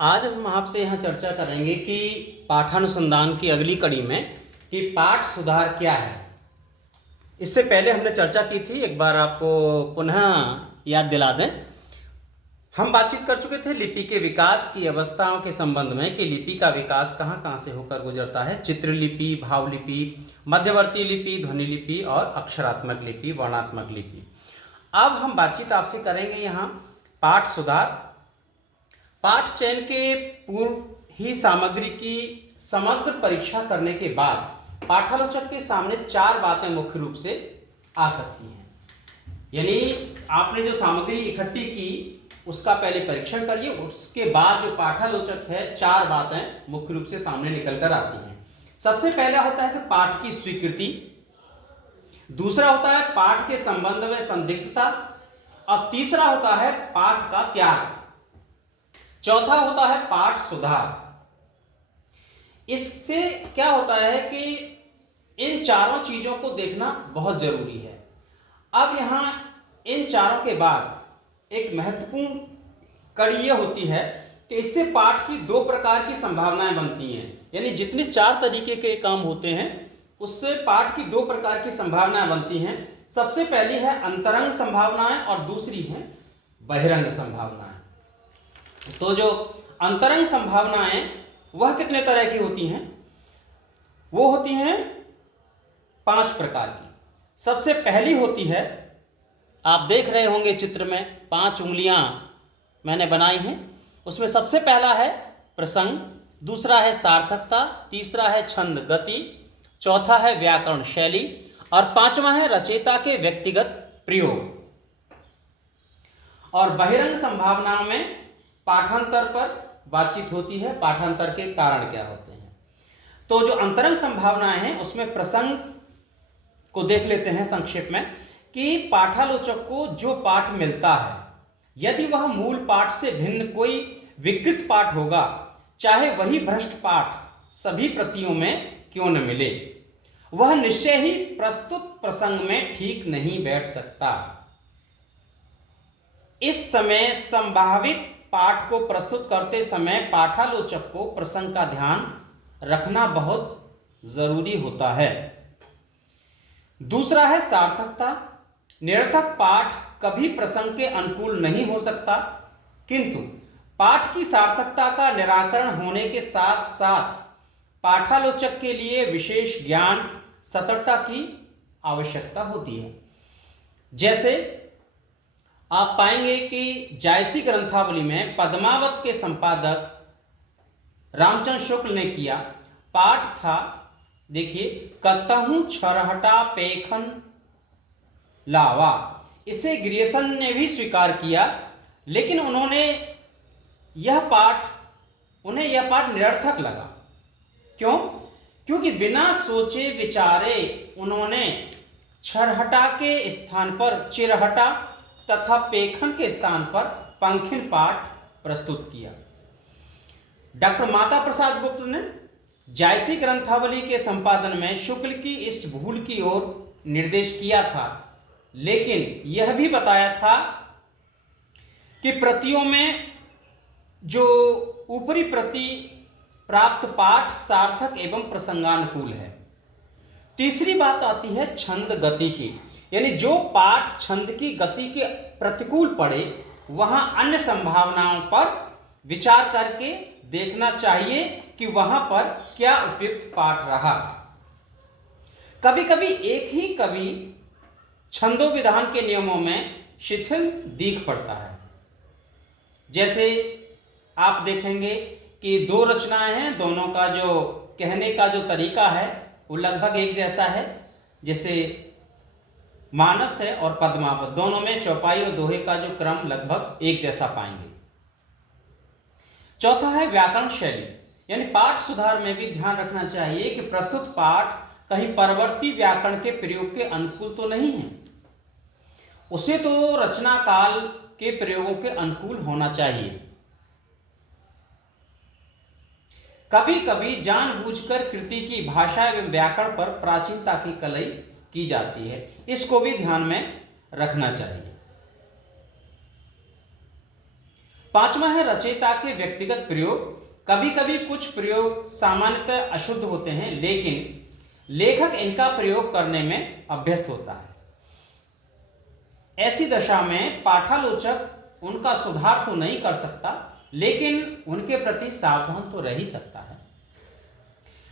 आज हम आपसे यहाँ चर्चा करेंगे कि पाठानुसंधान की अगली कड़ी में कि पाठ सुधार क्या है। इससे पहले हमने चर्चा की थी, एक बार आपको पुनः याद दिला दें। हम बातचीत कर चुके थे लिपि के विकास की अवस्थाओं के संबंध में कि लिपि का विकास कहाँ कहाँ से होकर गुजरता है। चित्रलिपि, भावलिपि, मध्यवर्ती लिपि, ध्वनि लिपि और अक्षरात्मक लिपि, वर्णात्मक लिपि। अब हम बातचीत आपसे करेंगे यहाँ पाठ सुधार। पाठ चयन के पूर्व ही सामग्री की समग्र परीक्षा करने के बाद पाठालोचक के सामने 4 बातें मुख्य रूप से आ सकती हैं। यानी आपने जो सामग्री इकट्ठी की उसका पहले परीक्षण करिए, उसके बाद जो पाठालोचक है 4 बातें मुख्य रूप से सामने निकल कर आती हैं। सबसे पहला होता है कि पाठ की स्वीकृति, दूसरा होता है पाठ के संबंध में संदिग्धता, और तीसरा होता है पाठ का त्याग, चौथा होता है पाठ सुधार। इससे क्या होता है कि इन चारों चीजों को देखना बहुत जरूरी है। अब यहां इन चारों के बाद एक महत्वपूर्ण कड़ी यह होती है कि इससे पाठ की 2 प्रकार की संभावनाएं बनती हैं। यानी जितने 4 तरीके के काम होते हैं उससे पाठ की 2 प्रकार की संभावनाएं बनती हैं। सबसे पहली है अंतरंग संभावनाएं और दूसरी है बहिरंग संभावनाएं। तो जो अंतरंग संभावनाएं वह कितने तरह की होती हैं? वो होती हैं 5 प्रकार की। सबसे पहली होती है, आप देख रहे होंगे चित्र में 5 उंगलियां मैंने बनाई हैं। उसमें सबसे पहला है प्रसंग, दूसरा है सार्थकता, तीसरा है छंद गति, चौथा है व्याकरण शैली और 5वां है रचयिता के व्यक्तिगत प्रयोग। और बहिरंग संभावनाओं में पाठांतर पर बातचीत होती है, पाठांतर के कारण क्या होते हैं। तो जो अंतरंग संभावनाएं हैं उसमें प्रसंग को देख लेते हैं संक्षेप में कि पाठालोचक को जो पाठ मिलता है, यदि वह मूल पाठ से भिन्न कोई विकृत पाठ होगा, चाहे वही भ्रष्ट पाठ सभी प्रतियों में क्यों न मिले, वह निश्चय ही प्रस्तुत प्रसंग में ठीक नहीं बैठ सकता। इस समय संभावित पाठ को प्रस्तुत करते समय पाठालोचक को प्रसंग का ध्यान रखना बहुत जरूरी होता है। दूसरा है सार्थकता। निरर्थक पाठ कभी प्रसंग के अनुकूल नहीं हो सकता, किंतु पाठ की सार्थकता का निराकरण होने के साथ साथ पाठालोचक के लिए विशेष ज्ञान सतर्कता की आवश्यकता होती है। जैसे आप पाएंगे कि जायसी ग्रंथावली में पद्मावत के संपादक रामचंद्र शुक्ल ने किया पाठ था, देखिए, कतहु छरहटा पेखन लावा। इसे ग्रियर्सन ने भी स्वीकार किया, लेकिन उन्हें यह पाठ निरर्थक लगा। क्यों? क्योंकि बिना सोचे विचारे उन्होंने छरहटा के स्थान पर चिरहटा तथा पेखन के स्थान पर पंखिन पाठ प्रस्तुत किया। डॉक्टर माता प्रसाद गुप्त ने जायसी ग्रंथावली के संपादन में शुक्ल की इस भूल की ओर निर्देश किया था, लेकिन यह भी बताया था कि प्रतियों में जो ऊपरी प्रति प्राप्त पाठ सार्थक एवं प्रसंगानुकूल है। तीसरी बात आती है छंद गति की। यानी जो पाठ छंद की गति के प्रतिकूल पड़े, वहां अन्य संभावनाओं पर विचार करके देखना चाहिए कि वहां पर क्या उपयुक्त पाठ रहा। कभी कभी एक ही कवि छंदो विधान के नियमों में शिथिल दिख पड़ता है। जैसे आप देखेंगे कि 2 रचनाएं हैं, दोनों का जो कहने का जो तरीका है वो लगभग एक जैसा है। जैसे मानस है और पद्मावत, दोनों में चौपाई और दोहे का जो क्रम लगभग एक जैसा पाएंगे। चौथा है व्याकरण शैली। यानी पाठ सुधार में भी ध्यान रखना चाहिए कि प्रस्तुत पाठ कहीं परवर्ती व्याकरण के प्रयोग के अनुकूल तो नहीं है। उसे तो रचना काल के प्रयोगों के अनुकूल होना चाहिए। कभी कभी जानबूझकर कृति की भाषा एवं व्याकरण पर प्राचीनता की कलई की जाती है, इसको भी ध्यान में रखना चाहिए। पांचवा है रचयिता के व्यक्तिगत प्रयोग। कभी कभी कुछ प्रयोग सामान्यतः अशुद्ध होते हैं, लेकिन लेखक इनका प्रयोग करने में अभ्यस्त होता है। ऐसी दशा में पाठालोचक उनका सुधार तो नहीं कर सकता, लेकिन उनके प्रति सावधान तो रह ही सकता है।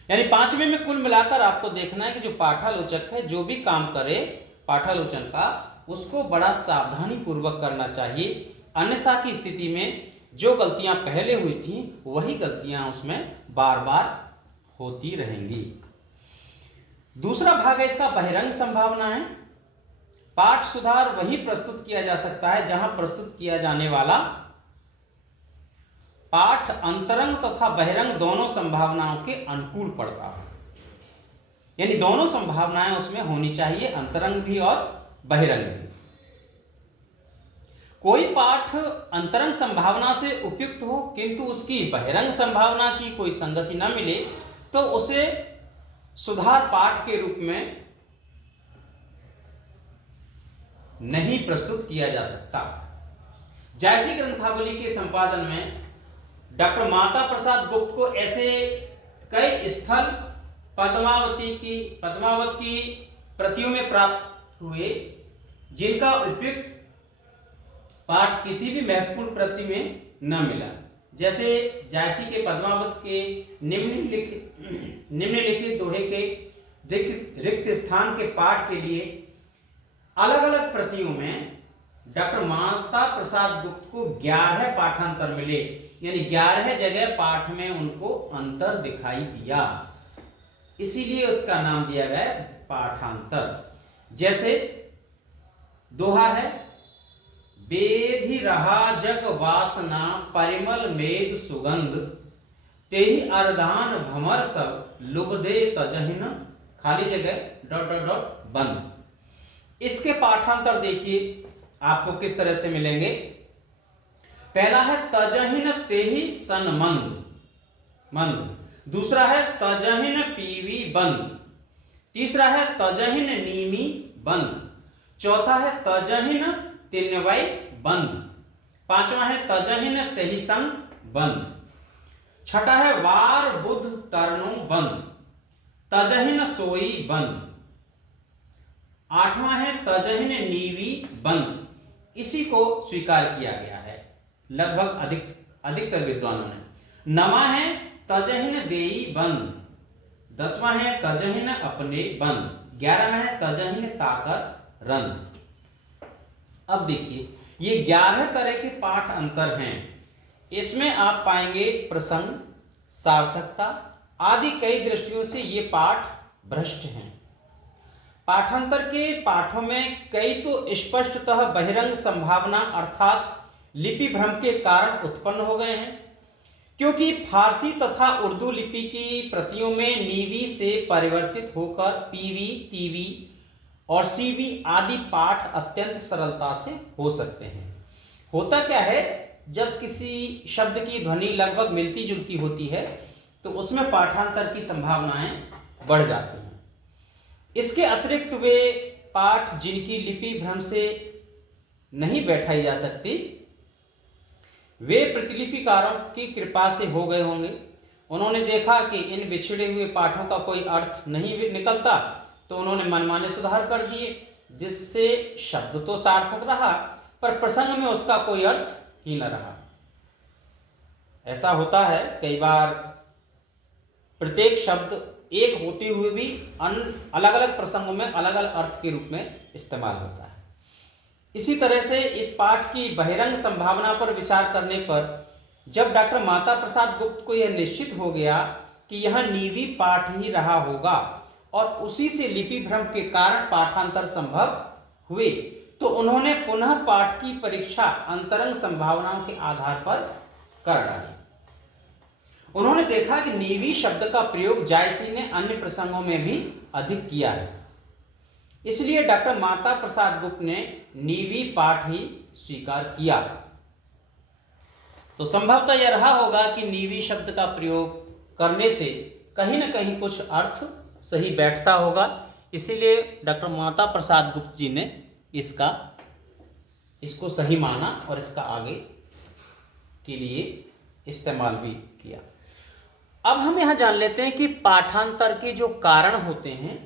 यानी पांचवें में कुल मिलाकर आपको देखना है कि जो पाठालोचक है, जो भी काम करे पाठालोचन का, उसको बड़ा सावधानी पूर्वक करना चाहिए। अन्यथा की स्थिति में जो गलतियां पहले हुई थी वही गलतियां उसमें बार बार होती रहेंगी। दूसरा भाग है इसका बहिरंग संभावनाएं। पाठ सुधार वही प्रस्तुत किया जा सकता है जहां प्रस्तुत किया जाने वाला पाठ अंतरंग तथा बहिरंग दोनों संभावनाओं के अनुकूल पड़ता है। यानी दोनों संभावनाएं उसमें होनी चाहिए, अंतरंग भी और बहिरंग भी। कोई पाठ अंतरंग संभावना से उपयुक्त हो किंतु उसकी बहिरंग संभावना की कोई संगति न मिले, तो उसे सुधार पाठ के रूप में नहीं प्रस्तुत किया जा सकता। जायसी ग्रंथावली के संपादन में डॉक्टर माता प्रसाद गुप्त को ऐसे कई स्थल पद्मावत की प्रतियों में प्राप्त हुए जिनका उपयुक्त पाठ किसी भी महत्वपूर्ण प्रति में न मिला। जैसे जायसी के पद्मावत के निम्नलिखित दोहे के रिक्त स्थान के पाठ के लिए अलग अलग प्रतियों में डॉक्टर माता प्रसाद गुप्त को 11 पाठांतर मिले। यानी 11 जगह पाठ में उनको अंतर दिखाई दिया, इसीलिए उसका नाम दिया गया पाठांतर। जैसे दोहा है, बेधि रहा जग वासना परिमल मेद सुगंध, तेहि अरदान भमर सब लुबदे तजहिन, खाली जगह ... बंद। इसके पाठांतर देखिए आपको किस तरह से मिलेंगे। पहला है तजहिन तेहि सन मंद। दूसरा है तजहिन पीवी बंद। तीसरा है तजहिन नीमी बंद। चौथा है तजहिन तिन्वई बंद। पांचवा है तजहिन तेहि संग बंद। छठा है वार बुध तरनु बंद। तजहिन सोई बंद। आठवां है तजहिन नीवी बंद। इसी को स्वीकार किया गया है लगभग अधिकतर विद्वानों ने। नवा है तजहिन देई बंद। 10वां है तजहिन अपने बंद। 11वां है तजहिन ताकर रंद। अब देखिए ये 11 तरह के पाठ अंतर हैं। इसमें आप पाएंगे प्रसंग, सार्थकता आदि कई दृष्टियों से ये पाठ भ्रष्ट हैं। पाठांतर के पाठों में कई तो स्पष्टतः बहिरंग संभावना अर्थात लिपि भ्रम के कारण उत्पन्न हो गए हैं, क्योंकि फारसी तथा उर्दू लिपि की प्रतियों में नीवी से परिवर्तित होकर पीवी, तीवी और सीवी आदि पाठ अत्यंत सरलता से हो सकते हैं। होता क्या है, जब किसी शब्द की ध्वनि लगभग मिलती जुलती होती है तो उसमें पाठांतर की संभावनाएं बढ़ जाती हैं। इसके अतिरिक्त वे पाठ जिनकी लिपि भ्रम से नहीं बैठाई जा सकती, वे प्रतिलिपिकारों की कृपा से हो गए होंगे। उन्होंने देखा कि इन बिछड़े हुए पाठों का कोई अर्थ नहीं निकलता, तो उन्होंने मनमाने सुधार कर दिए, जिससे शब्द तो सार्थक रहा पर प्रसंग में उसका कोई अर्थ ही न रहा। ऐसा होता है कई बार, प्रत्येक शब्द एक होते हुए भी अलग अलग प्रसंगों में अलग अलग अर्थ के रूप में इस्तेमाल होता है। इसी तरह से इस पाठ की बहिरंग संभावना पर विचार करने पर जब डॉक्टर माता प्रसाद गुप्त को यह निश्चित हो गया कि यह नीवी पाठ ही रहा होगा और उसी से लिपि भ्रम के कारण पाठांतर संभव हुए, तो उन्होंने पुनः पाठ की परीक्षा अंतरंग संभावनाओं के आधार पर कर डाली। उन्होंने देखा कि नीवी शब्द का प्रयोग जायसी ने अन्य प्रसंगों में भी अधिक किया है, इसलिए डॉक्टर माता प्रसाद गुप्त ने नीवी पाठ ही स्वीकार किया। तो संभवतः यह रहा होगा कि नीवी शब्द का प्रयोग करने से कहीं न कहीं कुछ अर्थ सही बैठता होगा, इसीलिए डॉक्टर माता प्रसाद गुप्त जी ने इसको सही माना और इसका आगे के लिए इस्तेमाल भी किया। अब हम यहाँ जान लेते हैं कि पाठांतर के जो कारण होते हैं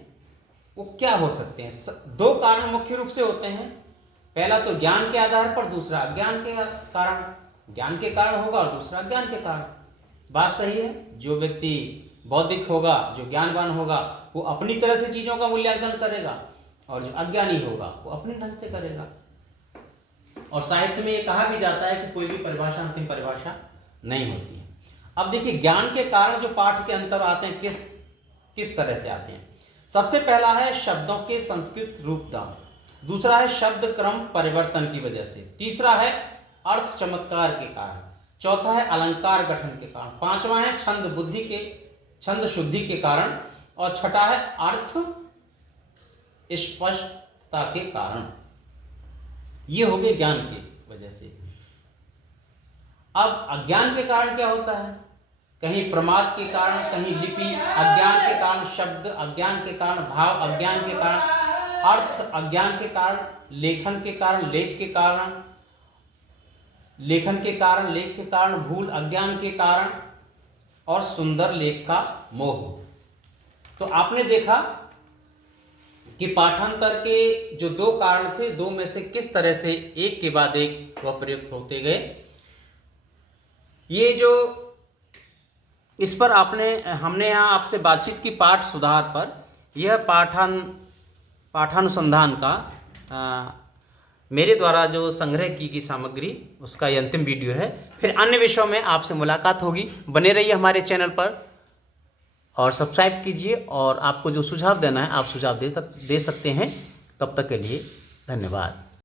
वो क्या हो सकते हैं। दो कारण मुख्य रूप से होते हैं, पहला तो ज्ञान के आधार पर, दूसरा अज्ञान के कारण। ज्ञान के कारण होगा और दूसरा अज्ञान के कारण। बात सही है। जो व्यक्ति बौद्धिक होगा, जो ज्ञानवान होगा, वो अपनी तरह से चीजों का मूल्यांकन करेगा, और जो अज्ञानी होगा वो अपने ढंग से करेगा। और साहित्य में ये कहा भी जाता है कि कोई भी परिभाषा अंतिम परिभाषा नहीं होती है। अब देखिए, ज्ञान के कारण जो पाठ के अंतर आते हैं किस तरह से आते हैं। सबसे पहला है शब्दों के संस्कृत रूपदान, दूसरा है शब्द क्रम परिवर्तन की वजह से, तीसरा है अर्थ चमत्कार के कारण, चौथा है अलंकार गठन के कारण, पांचवा है छंद शुद्धि के कारण, और छठा है अर्थ स्पष्टता के कारण। ये हो गए ज्ञान की वजह से। अब अज्ञान के कारण क्या होता है? कहीं प्रमाद के कारण, कहीं लिपि, अज्ञान के कारण शब्द, अज्ञान के कारण भाव, अज्ञान के कारण अर्थ, अज्ञान के कारण लेखन के कारण लेख के कारण, लेखन के कारण लेख के कारण भूल, अज्ञान के कारण और सुंदर लेख का मोह। तो आपने देखा कि पाठांतर के जो दो कारण थे, दो में से किस तरह से एक के बाद एक वह प्रयुक्त होते गए। ये जो इस पर हमने यहाँ आपसे बातचीत की पाठ सुधार पर, यह पाठानुसंधान का मेरे द्वारा जो संग्रह की गई सामग्री, उसका ये अंतिम वीडियो है। फिर अन्य विषयों में आपसे मुलाकात होगी। बने रहिए हमारे चैनल पर और सब्सक्राइब कीजिए, और आपको जो सुझाव देना है आप सुझाव दे सकते हैं। तब तक के लिए धन्यवाद।